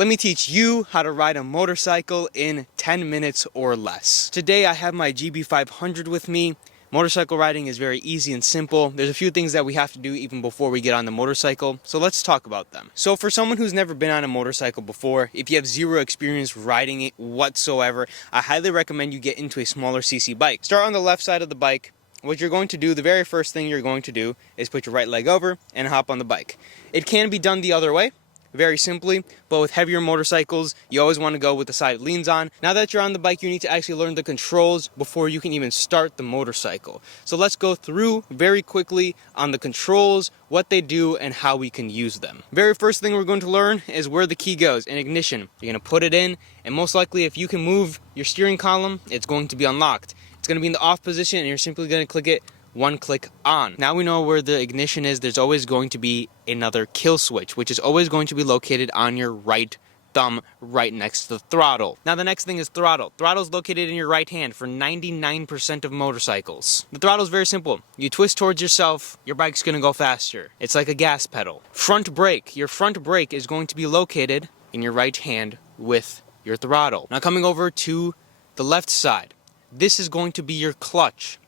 Let me teach you how to ride a motorcycle in 10 minutes or less. Today I have my GB500 with me. Motorcycle riding is very easy and simple. There's a few things that we have to do even before we get on the motorcycle, so let's talk about them. So for someone who's never been on a motorcycle before, if you have zero experience riding it whatsoever, I highly recommend you get into a smaller CC bike. Start on the left side of the bike. What you're going to do, the very first thing you're going to do is put your right leg over and hop on the bike. It can be done the other way, very simply, but with heavier motorcycles, you always want to go with the side it leans on. Now that you're on the bike, you need to actually learn the controls before you can even start the motorcycle. So let's go through very quickly on the controls, what they do, and how we can use them. Very first thing we're going to learn is where the key goes, in ignition. You're going to put it in, and most likely if you can move your steering column, it's going to be unlocked. It's going to be in the off position, and you're simply going to click it one click on. Now we know where the ignition is. There's always going to be another kill switch, which is always going to be located on your right thumb right next to the throttle. Now the next thing is throttle. Throttle is located in your right hand for 99% of motorcycles. The throttle is very simple. You twist towards yourself, your bike's going to go faster. It's like a gas pedal. Front brake. Your front brake is going to be located in your right hand with your throttle. Now coming over to the left side, this is going to be your clutch.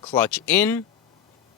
Clutch in,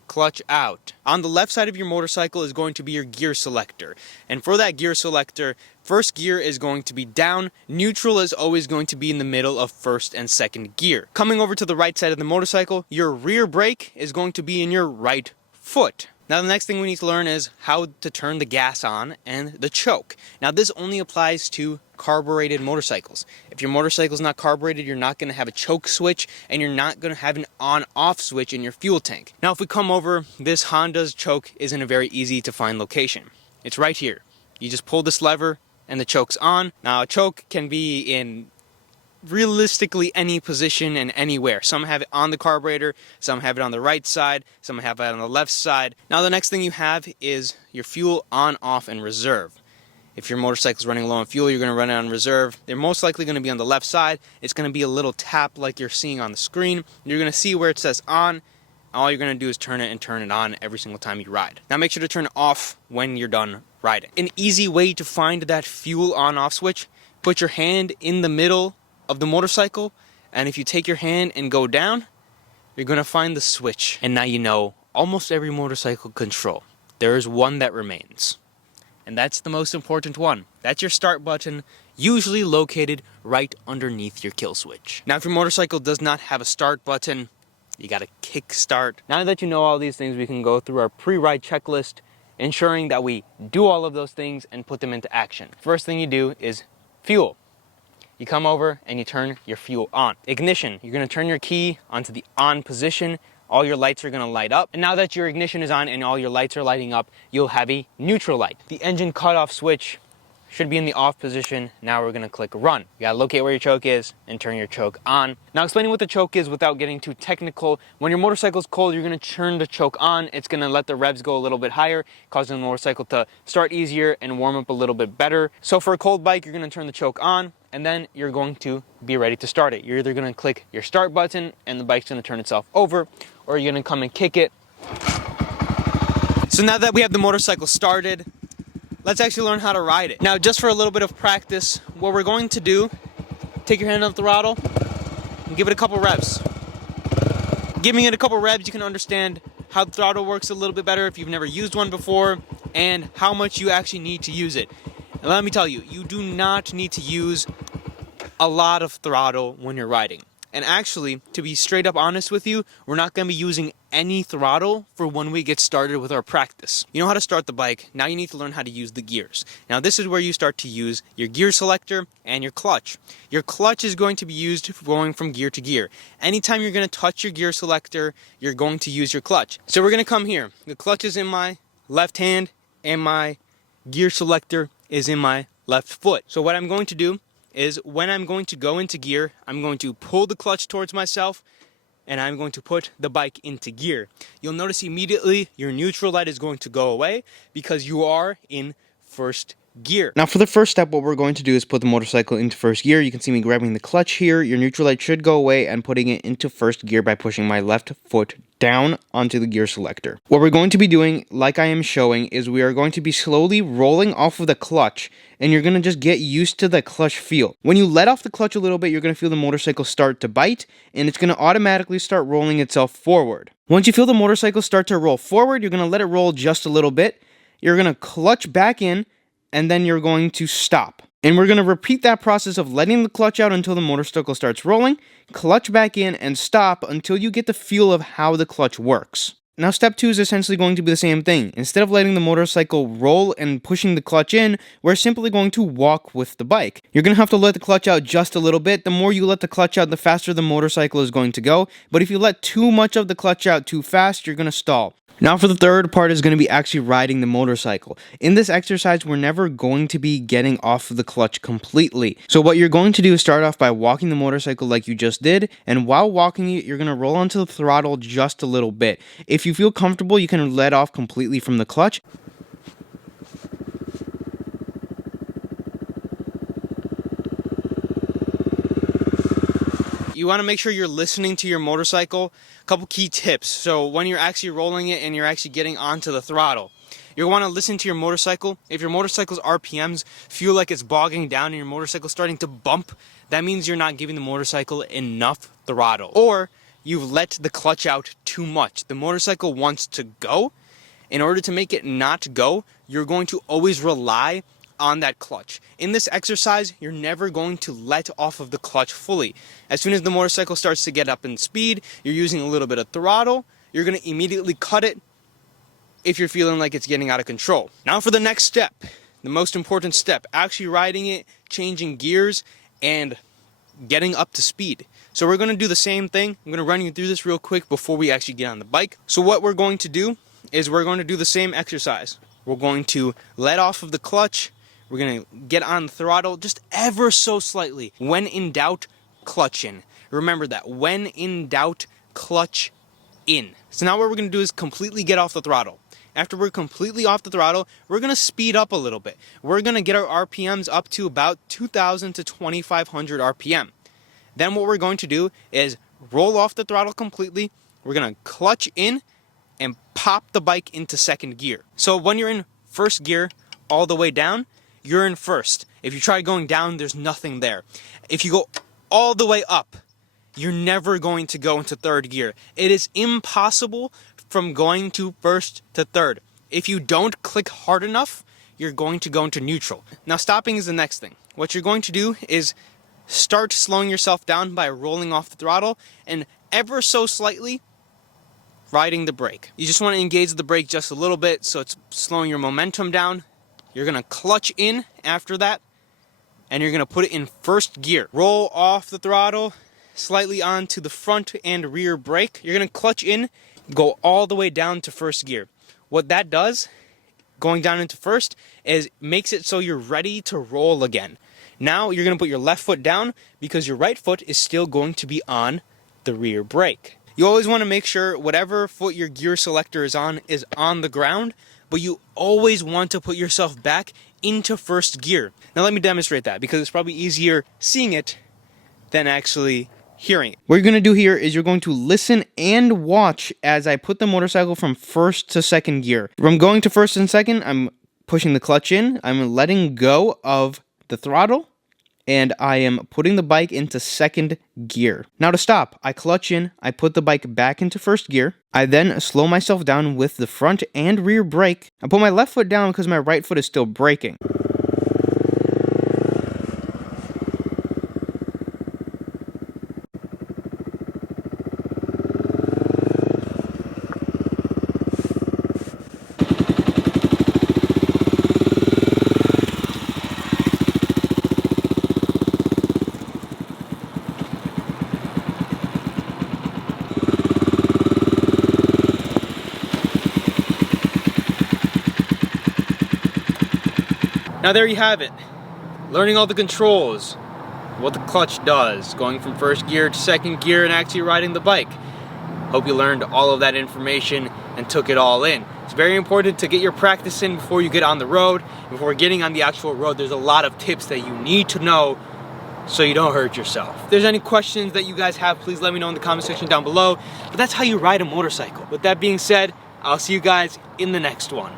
clutch out. On the left side of your motorcycle is going to be your gear selector. And for that gear selector, first gear is going to be down. Neutral is always going to be in the middle of first and second gear. Coming over to the right side of the motorcycle, your rear brake is going to be in your right foot. Now the next thing we need to learn is how to turn the gas on and the choke. Now this only applies to carbureted motorcycles. If your motorcycle is not carbureted, you're not going to have a choke switch, and you're not going to have an on-off switch in your fuel tank. Now if we come over, this Honda's choke is in a very easy to find location. It's right here. You just pull this lever and the choke's on. Now a choke can be in realistically any position and anywhere. Some have it on the carburetor, some have it on the right side, some have it on the left side. Now the next thing you have is your fuel on, off, and reserve. If your motorcycle is running low on fuel, you're going to run it on reserve. They're most likely going to be on the left side. It's going to be a little tap like you're seeing on the screen. You're going to see where it says on. All you're going to do is turn it and turn it on every single time you ride. Now make sure to turn it off when you're done riding. An easy way to find that fuel on-off switch, put your hand in the middle of the motorcycle, and if you take your hand and go down, you're going to find the switch. And now you know almost every motorcycle control. There is one that remains. And that's the most important one. That's your start button, usually located right underneath your kill switch. Now if your motorcycle does not have a start button, you got to kick start. Now that you know all these things, we can go through our pre-ride checklist, ensuring that we do all of those things and put them into action. First thing you do is fuel. You come over and you turn your fuel on. Ignition, you're going to turn your key onto the on position. All your lights are going to light up. And now that your ignition is on and all your lights are lighting up, you'll have a neutral light. The engine cutoff switch should be in the off position. Now we're going to click run. You got to locate where your choke is and turn your choke on. Now explaining what the choke is without getting too technical. When your motorcycle's cold, you're going to turn the choke on. It's going to let the revs go a little bit higher, causing the motorcycle to start easier and warm up a little bit better. So for a cold bike, you're going to turn the choke on, and then you're going to be ready to start it. You're either going to click your start button and the bike's going to turn itself over, or you're going to come and kick it. So now that we have the motorcycle started, let's actually learn how to ride it. Now just for a little bit of practice, what we're going to do, take your hand off the throttle and give it a couple revs. Giving it a couple revs, you can understand how the throttle works a little bit better if you've never used one before, and how much you actually need to use it. And let me tell you, you do not need to use a lot of throttle when you're riding. And actually, to be straight up honest with you, we're not going to be using any throttle for when we get started with our practice. You know how to start the bike, now you need to learn how to use the gears. Now this is where you start to use your gear selector and your clutch. Your clutch is going to be used going from gear to gear. Anytime you're going to touch your gear selector, you're going to use your clutch. So we're going to come here. The clutch is in my left hand and my gear selector is in my left foot. So what I'm going to do is when I'm going to go into gear, I'm going to pull the clutch towards myself and I'm going to put the bike into gear. You'll notice immediately your neutral light is going to go away because you are in first gear. Now for the first step, what we're going to do is put the motorcycle into first gear. You can see me grabbing the clutch here. Your neutral light should go away and putting it into first gear by pushing my left foot down onto the gear selector. What we're going to be doing, like I am showing, is we are going to be slowly rolling off of the clutch, and you're going to just get used to the clutch feel. When you let off the clutch a little bit, you're going to feel the motorcycle start to bite, and it's going to automatically start rolling itself forward. Once you feel the motorcycle start to roll forward, you're going to let it roll just a little bit. You're going to clutch back in, and then you're going to stop. And we're going to repeat that process of letting the clutch out until the motorcycle starts rolling, clutch back in, and stop until you get the feel of how the clutch works. Now step 2 is essentially going to be the same thing. Instead of letting the motorcycle roll and pushing the clutch in, we're simply going to walk with the bike. You're going to have to let the clutch out just a little bit. The more you let the clutch out, the faster the motorcycle is going to go. But if you let too much of the clutch out too fast, you're going to stall. Now for the third part is going to be actually riding the motorcycle. In this exercise, we're never going to be getting off the clutch completely. So what you're going to do is start off by walking the motorcycle like you just did, and while walking it, you're going to roll onto the throttle just a little bit. If you feel comfortable, you can let off completely from the clutch. You want to make sure you're listening to your motorcycle. A couple key tips. So when you're actually rolling it and you're actually getting onto the throttle, you want to listen to your motorcycle. If your motorcycle's RPMs feel like it's bogging down and your motorcycle's starting to bump, that means you're not giving the motorcycle enough throttle. Or you've let the clutch out too much. The motorcycle wants to go. In order to make it not go, you're going to always rely on that clutch. In this exercise, you're never going to let off of the clutch fully. As soon as the motorcycle starts to get up in speed, you're using a little bit of throttle, you're going to immediately cut it if you're feeling like it's getting out of control. Now for the next step, the most important step, actually riding it, changing gears, and getting up to speed. So we're going to do the same thing. I'm going to run you through this real quick before we actually get on the bike. So what we're going to do is we're going to do the same exercise. We're going to let off of the clutch. We're going to get on the throttle just ever so slightly. When in doubt, clutch in. Remember that. When in doubt, clutch in. So now what we're going to do is completely get off the throttle. After we're completely off the throttle, we're going to speed up a little bit. We're going to get our RPMs up to about 2,000 to 2,500 RPM. Then what we're going to do is roll off the throttle completely. We're going to clutch in and pop the bike into second gear. So when you're in first gear all the way down, you're in first. If you try going down, there's nothing there. If you go all the way up, you're never going to go into third gear. It is impossible from going to first to third. If you don't click hard enough, you're going to go into neutral. Now stopping is the next thing. What you're going to do is start slowing yourself down by rolling off the throttle and ever so slightly riding the brake. You just want to engage the brake just a little bit so it's slowing your momentum down. You're going to clutch in after that, and you're going to put it in first gear. Roll off the throttle, slightly onto the front and rear brake. You're going to clutch in, go all the way down to first gear. What that does, going down into first, is makes it so you're ready to roll again. Now you're going to put your left foot down because your right foot is still going to be on the rear brake. You always want to make sure whatever foot your gear selector is on the ground, but you always want to put yourself back into first gear. Now let me demonstrate that because it's probably easier seeing it than actually hearing it. What you're going to do here is you're going to listen and watch as I put the motorcycle from first to second gear. From going to first and second, I'm pushing the clutch in, I'm letting go of the throttle, and I am putting the bike into second gear. Now to stop, I clutch in, I put the bike back into first gear. I then slow myself down with the front and rear brake. I put my left foot down because my right foot is still braking. Now there you have it. Learning all the controls, what the clutch does, going from first gear to second gear and actually riding the bike. Hope you learned all of that information and took it all in. It's very important to get your practice in before you get on the road. Before getting on the actual road, there's a lot of tips that you need to know so you don't hurt yourself. If there's any questions that you guys have, please let me know in the comment section down below. But that's how you ride a motorcycle. With that being said, I'll see you guys in the next one.